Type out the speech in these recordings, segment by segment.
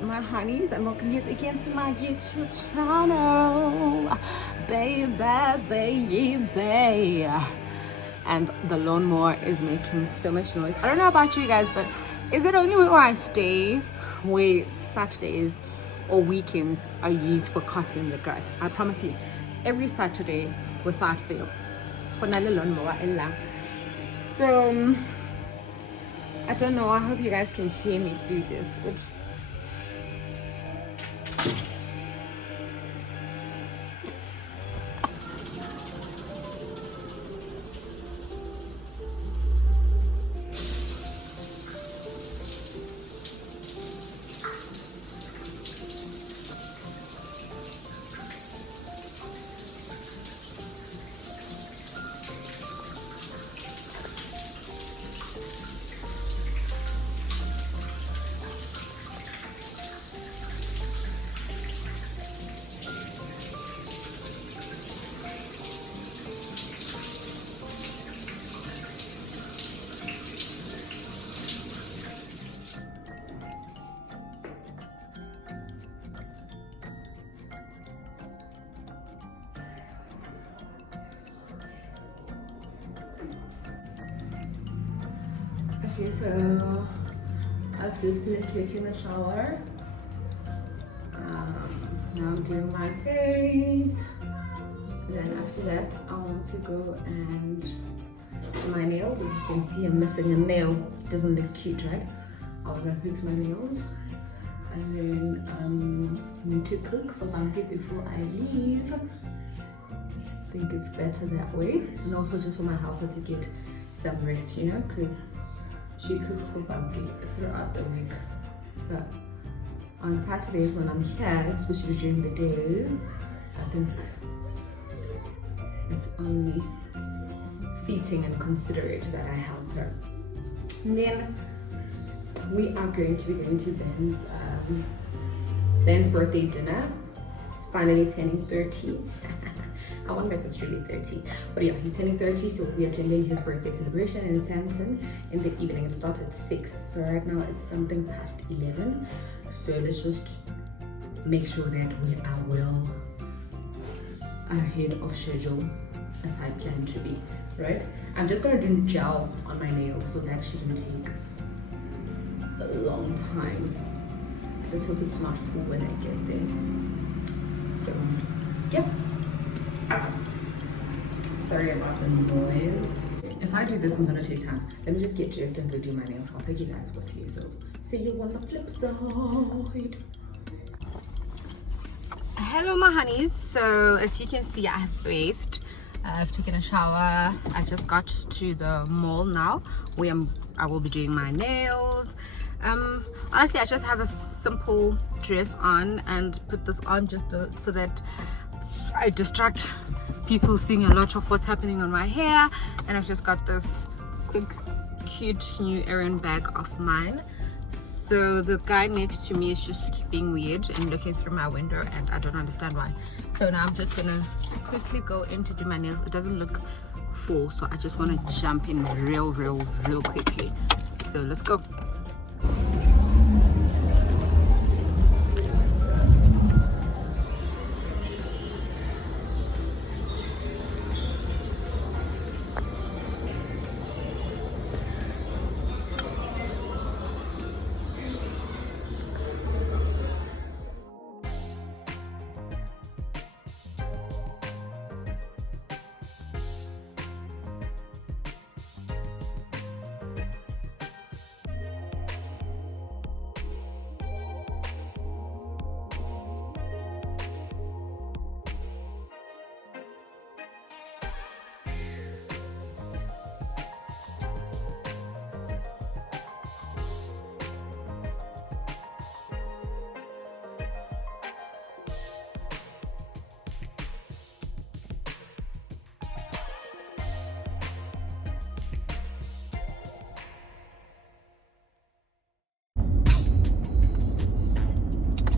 right, my honeys, and welcome yet again to my YouTube channel, baby. And the lawnmower is making so much noise. I don't know about you guys, but is it only where I stay where Saturdays or weekends are used for cutting the grass? I promise you, every Saturday without fail. So I don't know, I hope you guys can hear me through this. Oops. Okay, so I've just finished taking a shower. Now I'm doing my face. Then after that, I want to go and do my nails. As you can see, I'm missing a nail. Doesn't look cute, right? I was gonna fix my nails. And then need to cook for Bumpy before I leave. I think it's better that way. And also just for my helper to get some rest, you know, because she cooks for Bumpy throughout the week. But on Saturdays when I'm here, especially during the day, I think it's only fitting and considerate that I help her. And then we are going to be going to Ben's birthday dinner. He's finally turning 30. I wonder if it's really 30, but yeah, he's turning 30, so we'll be attending his birthday celebration in Santon in the evening. It starts at 6, so right now it's something past 11. So let's just make sure that we are well ahead of schedule as I plan to be, right? I'm just gonna do gel on my nails, so that shouldn't take a long time. Let's hope it's not full when I get there. So yeah. Sorry about the noise. If I do this, I'm gonna take time. Let me just get dressed and go do my nails. I'll take you guys with you. So see you on the flip side. Hello my honeys. So as you can see, I have bathed. I've taken a shower. I just got to the mall now where I will be doing my nails. Honestly, I just have a simple dress on and put this on just so that I distract people seeing a lot of what's happening on my hair. And I've just got this quick cute new errand bag of mine. So the guy next to me is just being weird and looking through my window, and I don't understand why. So now I'm just gonna quickly go in to do my nails. It doesn't look full, so I just want to jump in real quickly. So let's go.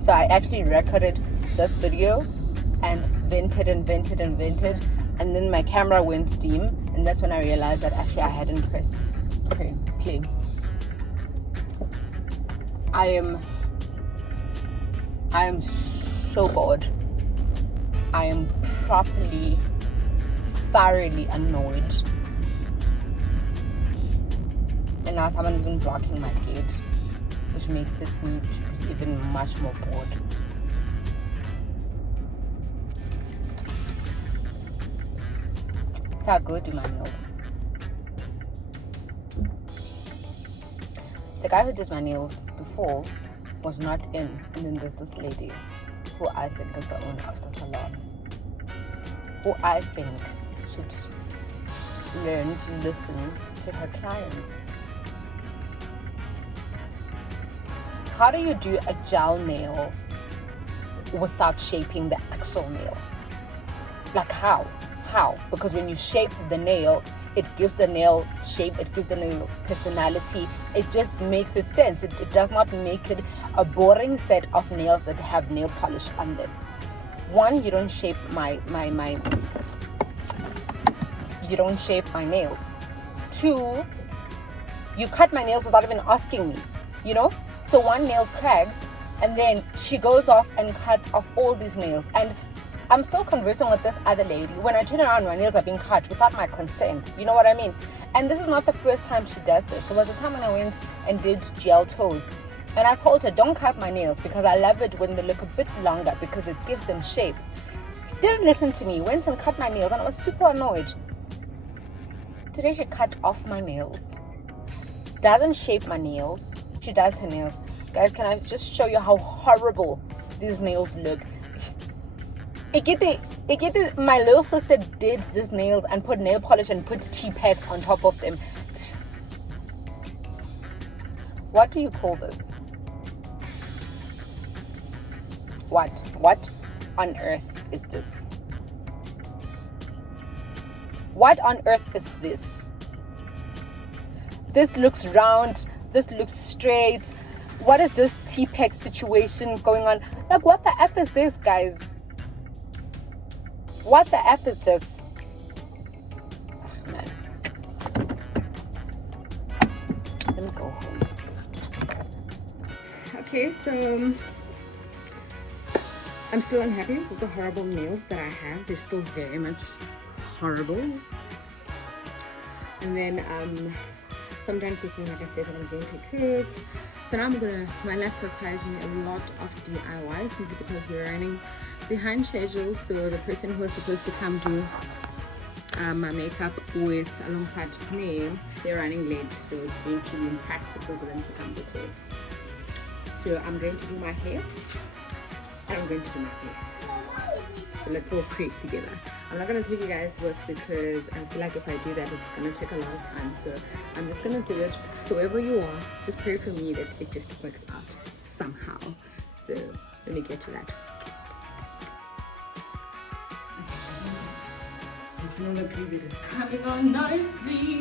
So I actually recorded this video and vented, and then my camera went dim, and that's when I realized that actually I hadn't pressed play. I am I am so bored. I am properly, thoroughly annoyed. And now someone's been blocking my page, which makes it me to be even much more bored. So I go do my nails. The guy who did my nails before was not in, and then there's this lady who I think is the owner of the salon, who I think should learn to listen to her clients. How do you do a gel nail without shaping the actual nail? Like how? Because when you shape the nail, it gives the nail shape, it gives the nail personality. It just makes it sense. It does not make it a boring set of nails that have nail polish on them. One, you don't shape you don't shape my nails. Two, you cut my nails without even asking me, you know? So one nail cracked, and then she goes off and cut off all these nails. And I'm still conversing with this other lady. When I turn around, my nails are being cut without my consent. You know what I mean? And this is not the first time she does this. There was a time when I went and did gel toes. And I told her, don't cut my nails because I love it when they look a bit longer because it gives them shape. She didn't listen to me. Went and cut my nails and I was super annoyed. Today she cut off my nails. Doesn't shape my nails. She does her nails. Guys, can I just show you how horrible these nails look? My little sister did these nails and put nail polish and put tea packs on top of them. What do you call this? What on earth is this? What on earth is this? This looks round. This looks straight. What is this tea pack situation going on? Like, what the F is this, guys? What the F is this? Oh, man. Let me go home. Okay, so I'm still unhappy with the horrible nails that I have. They're still very much horrible. And then so I'm done cooking, like I said, that I'm going to cook. So now my life requires me a lot of DIY simply because we're running behind schedule. So the person who was supposed to come do my makeup alongside Sneh, they're running late, so it's going to be impractical for them to come this way. So I'm going to do my hair and I'm going to do my face. So let's all create together. I'm not going to take you guys with because I feel like if I do that, it's going to take a long time. So I'm just going to do it. So wherever you are, just pray for me that it just works out somehow. So let me get to that. I can all agree that it's coming on nicely.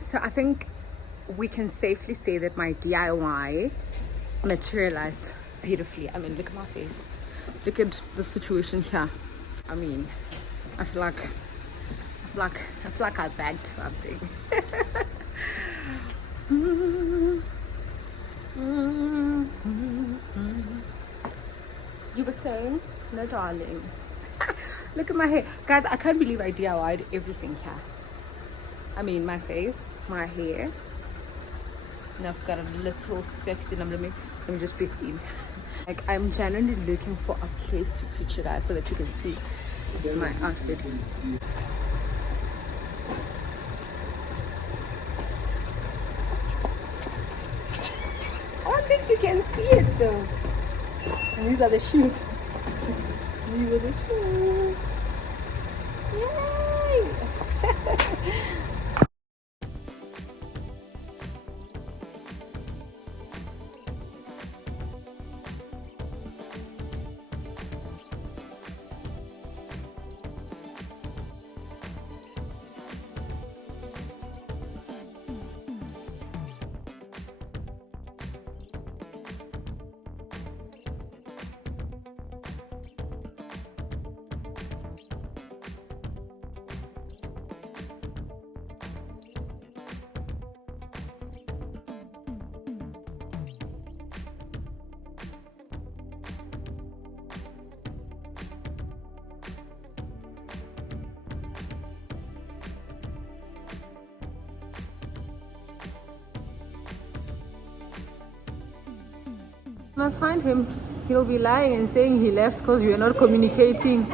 So I think we can safely say that my DIY materialized beautifully. I mean, look at my face. Look at the situation here. I mean, I feel like I bagged something. You were saying? No, darling. Look at my hair. Guys, I can't believe I DIY'd everything here. I mean, my face, my hair. And I've got a little sexy number. Let me just be clean. Like, I'm genuinely looking for a place to picture that so that you can see my outfit. I don't think you can see it though. And these are the shoes. These are the shoes. Yay! Must find him. He'll be lying and saying he left because you're not communicating.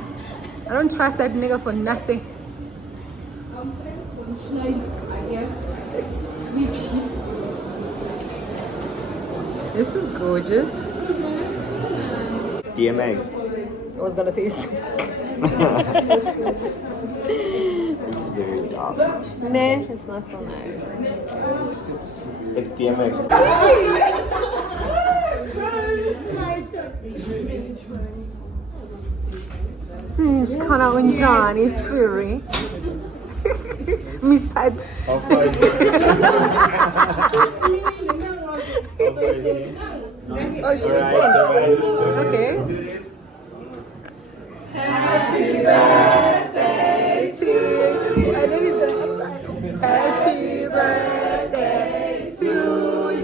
I don't trust that nigga for nothing. This is gorgeous. It's DMX. I was gonna say it's It's very dark. nah, it's not so nice. It's DMX. Since kana unjani sweary. Miss Pat. How far is it? Oh, she was Alright, okay. let's do this. Happy birthday to you. And then he's gonna actually. Happy birthday to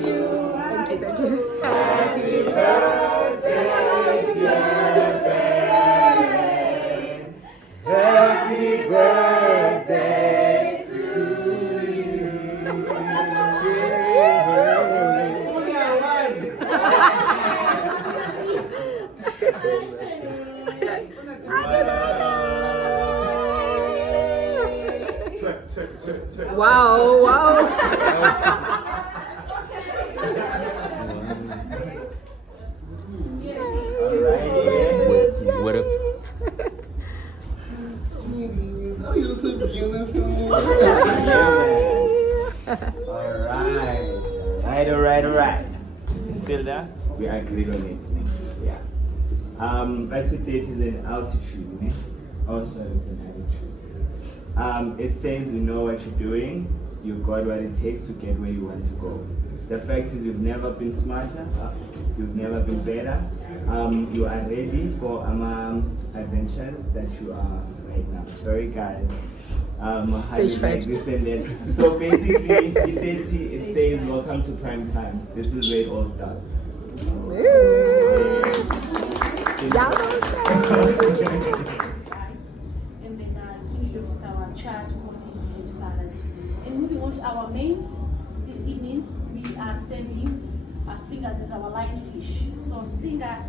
you. Thank you, thank you. Happy birthday, dear Ben. Happy birthday to you. Wow, wow. What up? Sweeties, oh, you look so beautiful. Alright. Still there? We agreed on it. Yeah. Altitude is an altitude, ne? Also it's an altitude. It says you know what you're doing, you've got what it takes to get where you want to go. The fact is you've never been smarter, you've never been better. You are ready for adventures that you are right now. Sorry guys. Stage fright. This and that. So basically, in 30 it says welcome to prime time. This is where it all starts. And then finish off with our chat on the salad. And moving on to our mains, this evening we are serving slingers as our line fish. So slinger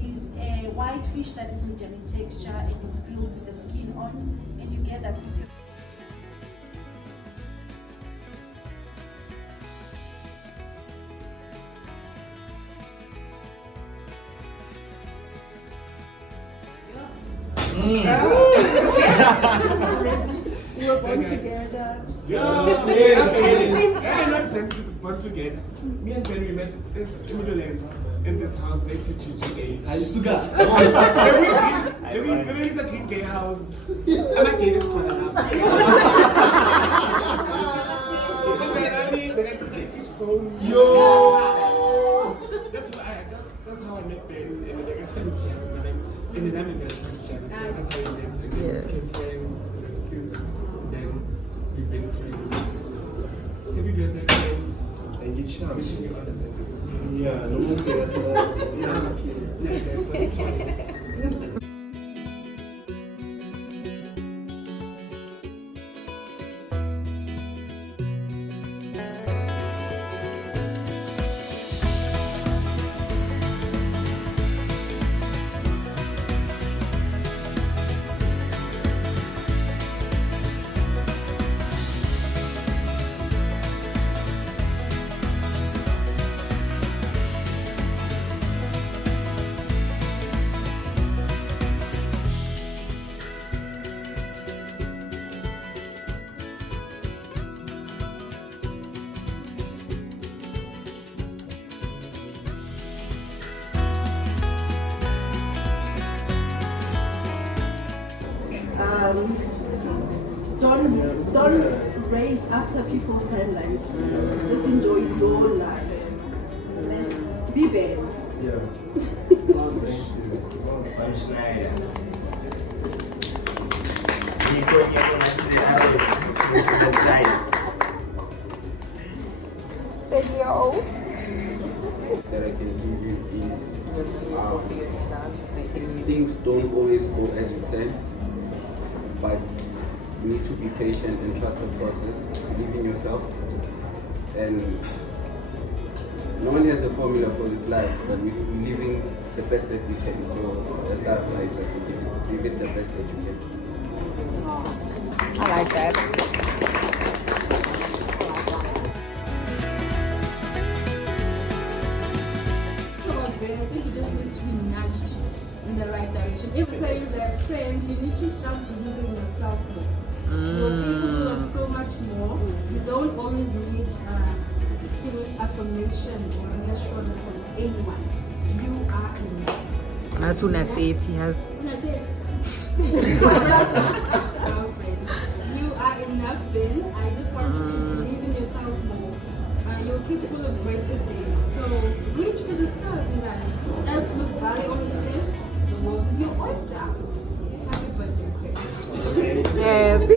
is a white fish that is medium in texture and it's grilled with the skin on, and you get that with We were born together. We are not born together. Me and Ben, we met in the Middle East in this house where TGGA. Maybe it's a clean gay house. I'm a gay this corner now. Fish bone. Yo! That's how I met Ben. And then I got television. And then I'm in the television. So that's how we met. And then we became friends. And then since then, we've been friends. Happy birthday, friends. And get shot. Wishing you all the best. Yeah, no more. Don't race after people's timelines. Just enjoy your life. Be bad. Yeah. That I can give you is things don't always go as you plan, but you need to be patient and trust the process, believe in yourself, and no one has a formula for this life, but we're living the best that we can. So that's that life that we can do. Give it the best that you can. I like that. Towards Ben, I think he just needs to be nudged in the right direction. If you say that friend, you need to start believing in yourself more. You're capable of so much more. You don't always need affirmation or reassurance from anyone. You are enough. As soon as he has. Girlfriend, you are enough, Ben. I just want you to believe in yourself more. You're capable of greater things. So reach for the stars, you know. As Miss Barry always says, the world is your oyster. Happy birthday, friend. Yeah.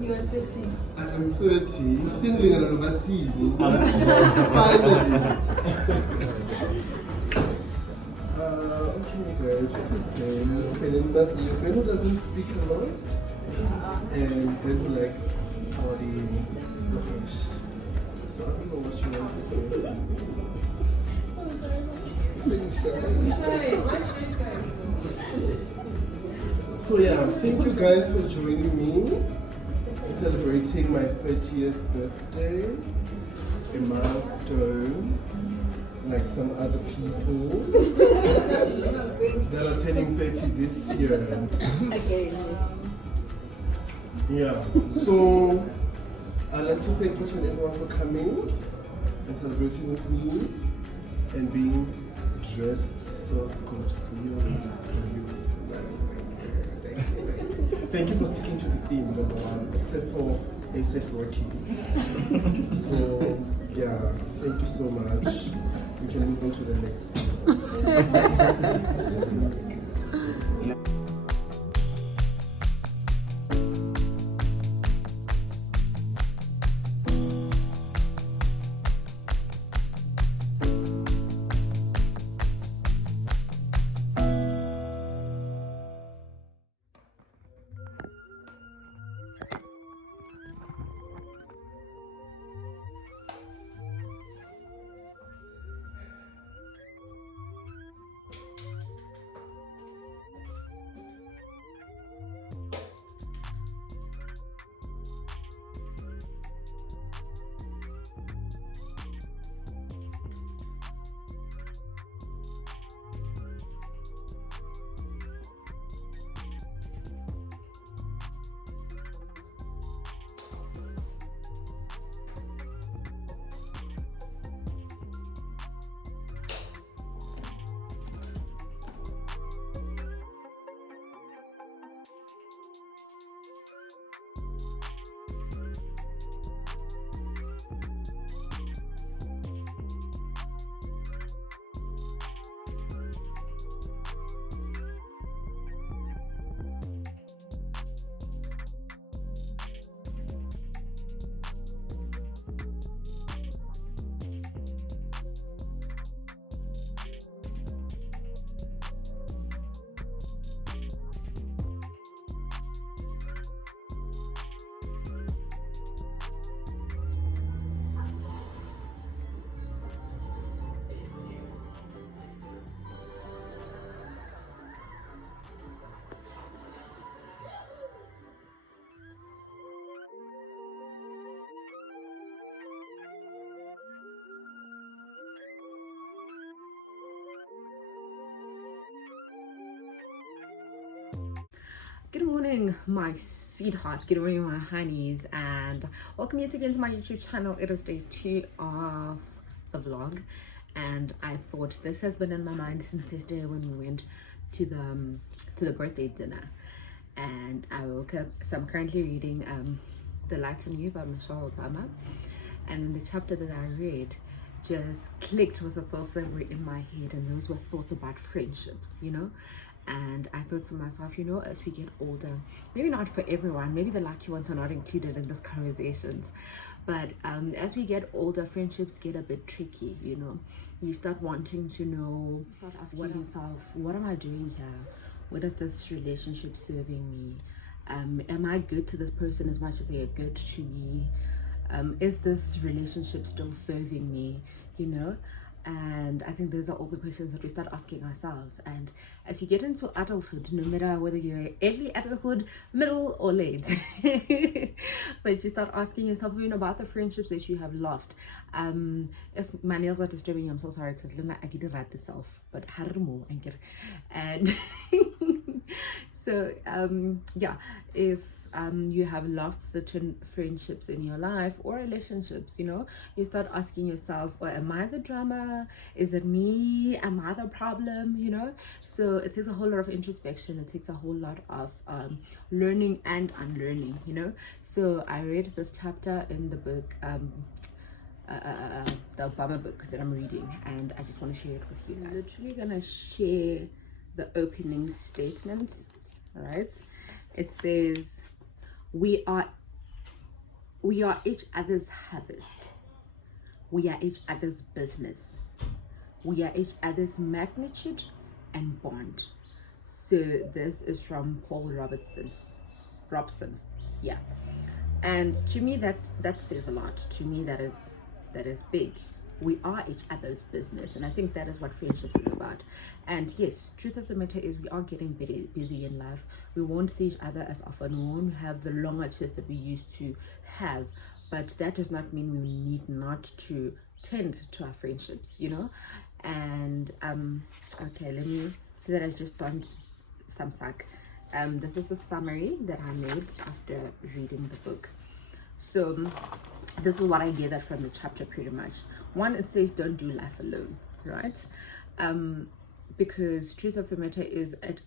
You are 30. I'm 30. Sindlingana nobathini. Finally. Okay guys, this is Ben. Ben and Mazio. Ben who doesn't speak a lot. And Ben who likes partying. So I don't know what you want to do. Sing shy. So yeah, thank you guys for joining me. Celebrating my 30th birthday, a milestone, like some other people that are turning 30 this year. Again, yes. Yeah, so I'd like to thank each and everyone for coming and celebrating with me and being dressed so gorgeously. Thank you for sticking to the theme, number one, except for ASAP Rocky. So, yeah, thank you so much. We can move on to the next. Good morning, my sweethearts. Good morning, my honeys, and welcome yet again to my YouTube channel. It is day 2 of the vlog, and I thought this has been in my mind since yesterday when we went to the birthday dinner. And I woke up, so I'm currently reading The Light on You by Michelle Obama, and the chapter that I read just clicked with the thoughts that were in my head, and those were thoughts about friendships, you know. And I thought to myself, you know, as we get older, maybe not for everyone, maybe the lucky ones are not included in these conversations, but as we get older, friendships get a bit tricky, you know. You start wanting to know, start asking yourself, what am I doing here? What is this relationship serving me? Am I good to this person as much as they are good to me? Is this relationship still serving me, you know? And I think those are all the questions that we start asking ourselves. And as you get into adulthood, no matter whether you're early adulthood, middle or late, but you start asking yourself, you know, about the friendships that you have lost. If my nails are disturbing you, I'm so sorry, because Lena, I get right self, but harmo and so yeah, if you have lost certain friendships in your life or relationships, you know, you start asking yourself, well, am I the drama? Is it me? Am I the problem? You know, so it takes a whole lot of introspection. It takes a whole lot of learning and unlearning, you know. So I read this chapter in the book, the Obama book that I'm reading, and I just want to share it with you. I'm literally gonna share the opening statements. All right, it says, we are each other's harvest. We are each other's business. We are each other's magnitude and bond. So this is from Paul Robson. Yeah. And to me that says a lot. To me that is big. We are each other's business, and I think that is what friendships is about. And yes, truth of the matter is we are getting very busy in life. We won't see each other as often. We won't have the longer chats that we used to have, but that does not mean we need not to tend to our friendships, you know. And okay, let me see that I just done some sack. This is the summary that I made after reading the book. So this is what I gathered from the chapter pretty much. One, it says don't do life alone, right? Because truth of the matter is, at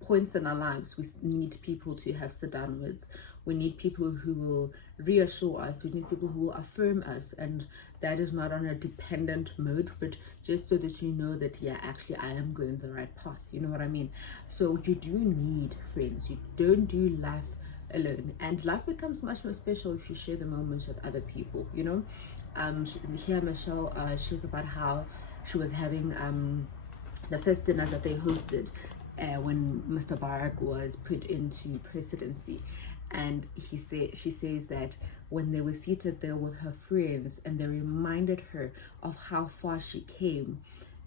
points in our lives we need people to have sit down with. We need people who will reassure us. We need people who will affirm us, and that is not on a dependent mode, but just so that you know that, yeah, actually I am going the right path, you know what I mean? So you do need friends. You don't do life alone, and life becomes much more special if you share the moments with other people, you know. Here Michelle shares about how she was having the first dinner that they hosted when Mr. Barack was put into presidency, and she says that when they were seated there with her friends, and they reminded her of how far she came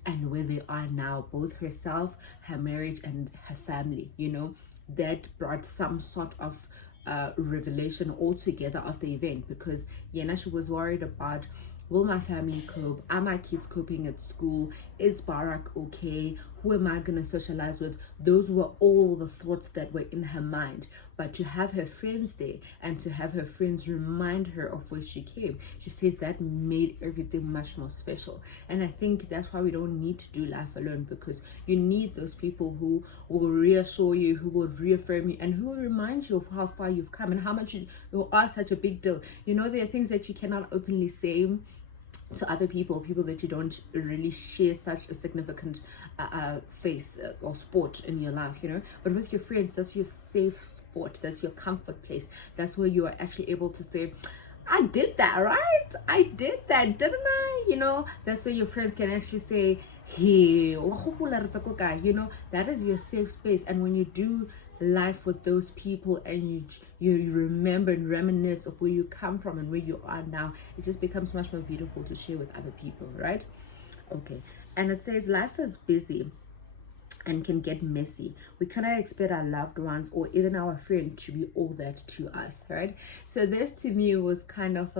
and where they are now, both herself, her marriage, and her family, you know, that brought some sort of revelation altogether of the event. Because Yena, she was worried about, will my family cope? Are my kids coping at school? Is Barack okay? Who am I going to socialize with? Those were all the thoughts that were in her mind. But to have her friends there, and to have her friends remind her of where she came, she says that made everything much more special. And I think that's why we don't need to do life alone, because you need those people who will reassure you, who will reaffirm you, and who will remind you of how far you've come and how much you are such a big deal. You know, there are things that you cannot openly say to other people that you don't really share such a significant face or sport in your life, you know. But with your friends, that's your safe spot, that's your comfort place, that's where you are actually able to say, I did that, right? I did that, didn't I? You know, that's where your friends can actually say, hey, you know, that is your safe space. And when you do life with those people, and you remember and reminisce of where you come from and where you are now, it just becomes much more beautiful to share with other people, right? Okay. And it says life is busy and can get messy. We cannot expect our loved ones or even our friend to be all that to us, right? So this to me was kind of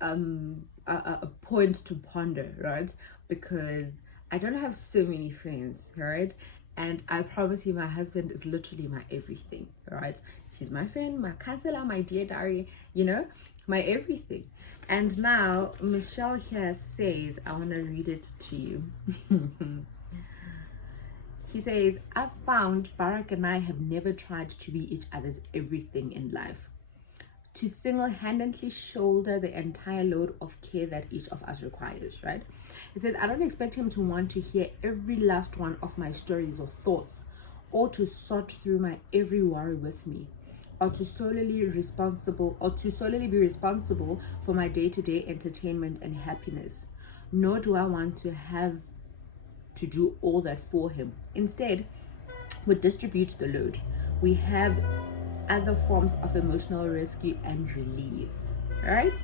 a point to ponder, right? Because I don't have so many friends, right? And I promise you, my husband is literally my everything, right? He's my friend, my counselor, my dear diary, you know, my everything. And now Michelle here says, I want to read it to you. He says, I've found Barack and I have never tried to be each other's everything in life, to single-handedly shoulder the entire load of care that each of us requires, right? It says, I don't expect him to want to hear every last one of my stories or thoughts, or to sort through my every worry with me, or to solely be responsible for my day-to-day entertainment and happiness. Nor do I want to have to do all that for him. Instead, we distribute the load. We have other forms of emotional rescue and relief, right?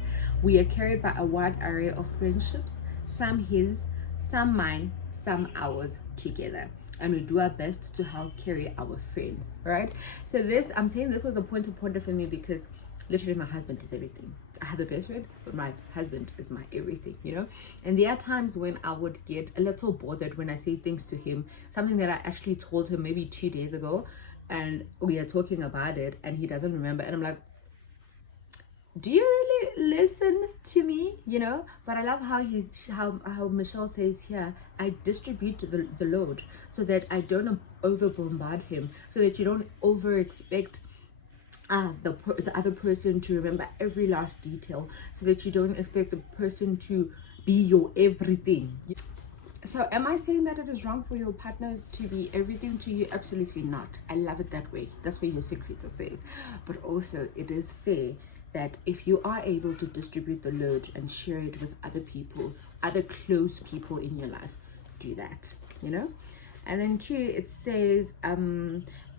We are carried by a wide array of friendships, some his, some mine, some ours, together, and we do our best to help carry our friends, right? So this, I'm saying this was a point of order for me because literally my husband is everything. I have a best friend, but my husband is my everything, you know? And there are times when I would get a little bothered when I say things to him, something that I actually told him maybe 2 days ago, and we are talking about it and he doesn't remember, and I'm like, do you really listen to me, you know? But I love how how Michelle says here, I distribute the load so that I don't over bombard him, so that you don't over expect the other person to remember every last detail, so that you don't expect the person to be your everything. So am I saying that it is wrong for your partners to be everything to you? Absolutely not. I love it that way. That's where your secrets are safe. But also it is fair that if you are able to distribute the load and share it with other people, other close people in your life, do that, you know? And then 2, it says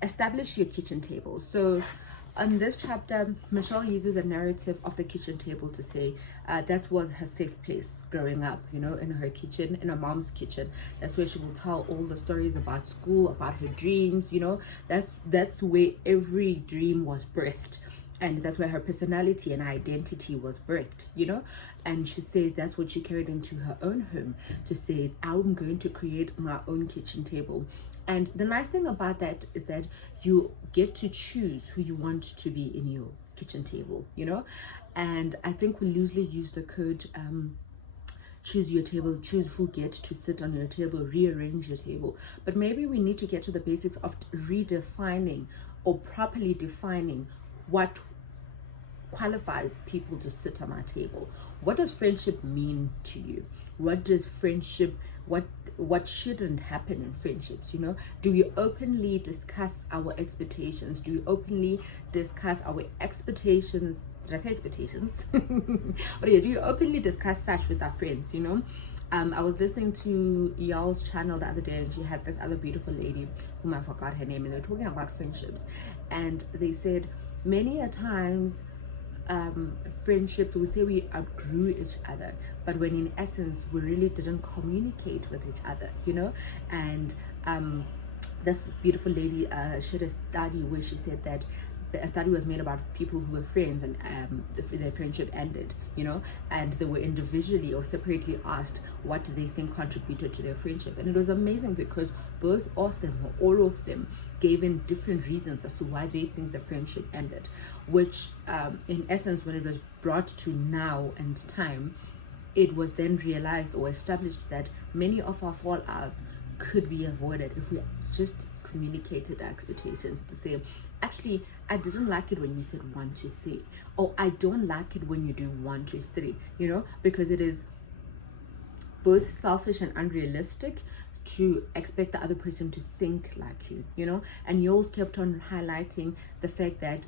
establish your kitchen table. So on this chapter, Michelle uses a narrative of the kitchen table to say that was her safe place growing up, you know, in her kitchen, in her mom's kitchen. That's where she will tell all the stories about school, about her dreams, you know. That's where every dream was birthed. And that's where her personality and identity was birthed, you know. And she says that's what she carried into her own home, to say, I'm going to create my own kitchen table. And the nice thing about that is that you get to choose who you want to be in your kitchen table, you know. And I think we loosely use the code choose your table, choose who gets to sit on your table, rearrange your table. But maybe we need to get to the basics of redefining or properly defining what qualifies people to sit on our table. What does friendship mean to you? What does friendship, what shouldn't happen in friendships, you know? Do we openly discuss our expectations? Do we openly discuss our expectations? Did I say expectations? But yeah, do you openly discuss such with our friends, you know? I was listening to y'all's channel the other day, and she had this other beautiful lady whom I forgot her name, and they were talking about friendships, and they said many a times friendships, we say we outgrew each other, but when in essence we really didn't communicate with each other, you know. And this beautiful lady, she had a study where she said that a study was made about people who were friends, and their friendship ended, you know, and they were individually or separately asked what do they think contributed to their friendship. And it was amazing because both of them, or all of them, gave in different reasons as to why they think the friendship ended, which in essence, when it was brought to now and time, it was then realized or established that many of our fallouts could be avoided if we just communicated our expectations, to say, actually, I didn't like it when you said 1, 2, 3, or I don't like it when you do 1, 2, 3, you know, because it is both selfish and unrealistic to expect the other person to think like you, you know. And you always kept on highlighting the fact that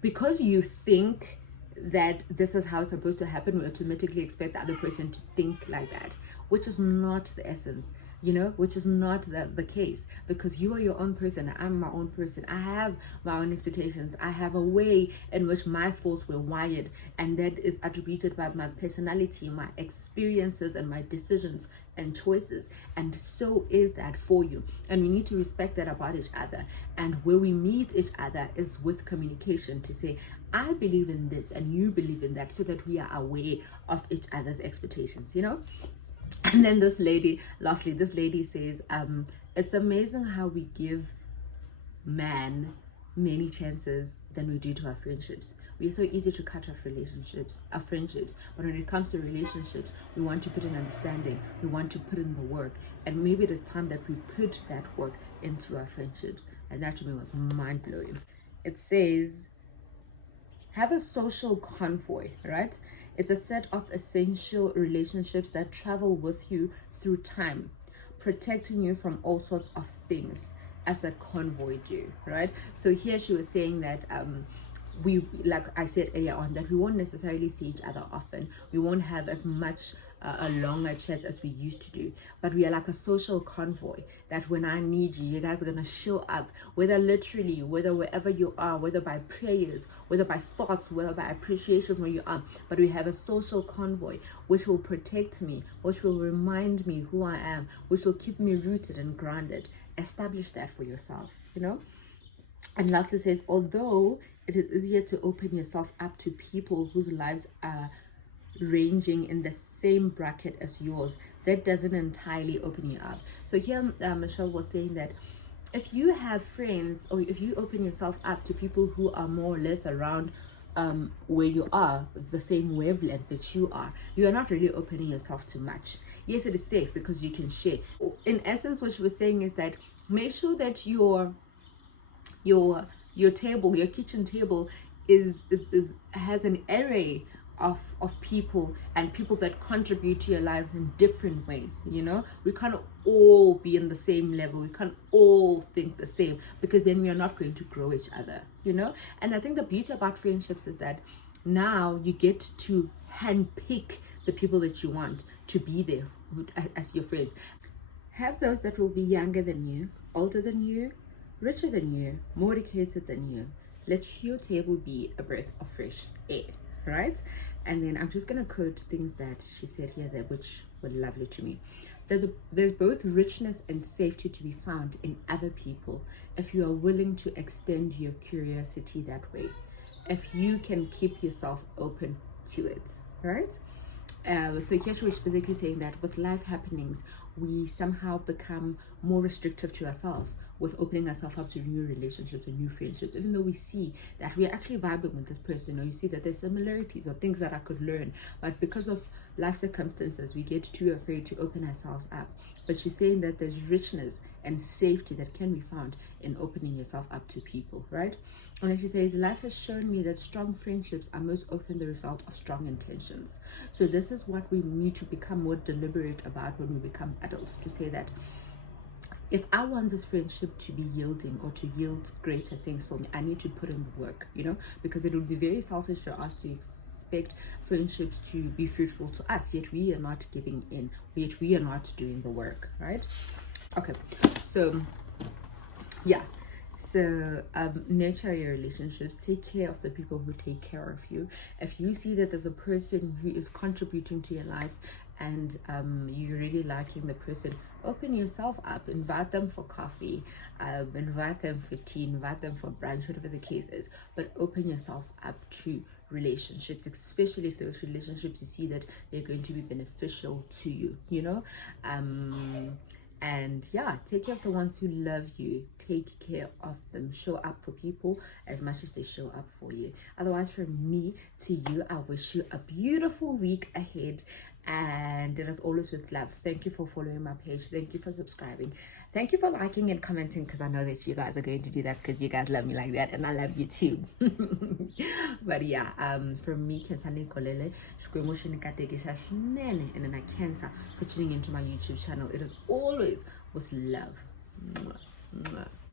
because you think that this is how it's supposed to happen, we automatically expect the other person to think like that, which is not the essence, you know, which is not the case, because you are your own person, I'm my own person, I have my own expectations, I have a way in which my thoughts were wired, and that is attributed by my personality, my experiences, and my decisions and choices, and so is that for you. And we need to respect that about each other, and where we meet each other is with communication, to say, I believe in this and you believe in that, so that we are aware of each other's expectations, you know. And then this lady, lastly, this lady says, it's amazing how we give man many chances than we do to our friendships. We're so easy to cut off our friendships, but when it comes to relationships, we want to put in understanding, we want to put in the work, and maybe it is time that we put that work into our friendships. And that to me was mind-blowing. It says, have a social convoy, right? It's a set of essential relationships that travel with you through time, protecting you from all sorts of things as a convoy do, right? So here she was saying that we, like I said earlier on, that we won't necessarily see each other often. We won't have as much a longer chats as we used to do, but we are like a social convoy that when I need you, you guys are gonna show up, whether literally, whether wherever you are, whether by prayers, whether by thoughts, whether by appreciation where you are. But we have a social convoy which will protect me, which will remind me who I am, which will keep me rooted and grounded. Establish that for yourself, you know. And lastly says, although it is easier to open yourself up to people whose lives are ranging in the same bracket as yours, that doesn't entirely open you up. So here Michelle was saying that if you have friends, or if you open yourself up to people who are more or less around where you are, the same wavelength that you are not really opening yourself too much. Yes, it is safe because you can share. In essence, what she was saying is that make sure that your table, your kitchen table has an array of people, and people that contribute to your lives in different ways. You know, we can't all be in the same level, we can't all think the same, because then we are not going to grow each other, you know. And I think the beauty about friendships is that now you get to handpick the people that you want to be there as your friends. Have those that will be younger than you, older than you, richer than you, more educated than you. Let your table be a breath of fresh air, right? And then I'm just gonna quote things that she said here that which were lovely to me. There's both richness and safety to be found in other people if you are willing to extend your curiosity that way, if you can keep yourself open to it, right? So here she was basically saying that with life happenings, we somehow become more restrictive to ourselves with opening ourselves up to new relationships and new friendships, even though we see that we are actually vibing with this person, or you see that there's similarities or things that I could learn, but because of life circumstances we get too afraid to open ourselves up. But she's saying that there's richness and safety that can be found in opening yourself up to people, right? And then she says, life has shown me that strong friendships are most often the result of strong intentions. So this is what we need to become more deliberate about when we become adults, to say that if I want this friendship to be yielding or to yield greater things for me, I need to put in the work, you know, because it would be very selfish for us to expect friendships to be fruitful to us, yet we are not giving in, yet we are not doing the work, right? Okay, so yeah. So nurture your relationships, take care of the people who take care of you. If you see that there's a person who is contributing to your life and you're really liking the person, open yourself up, invite them for coffee, invite them for tea, invite them for brunch, whatever the case is, but open yourself up to relationships, especially if those relationships you see that they're going to be beneficial to you, you know. And yeah, take care of the ones who love you, take care of them, show up for people as much as they show up for you. Otherwise, from me to you, I wish you a beautiful week ahead, and as always with love. Thank you for following my page, thank you for subscribing, thank you for liking and commenting, because I know that you guys are going to do that because you guys love me like that, and I love you too. But yeah, from me, Kensani Kolele, and then I cancer for tuning into my YouTube channel. It is always with love. Mwah, mwah.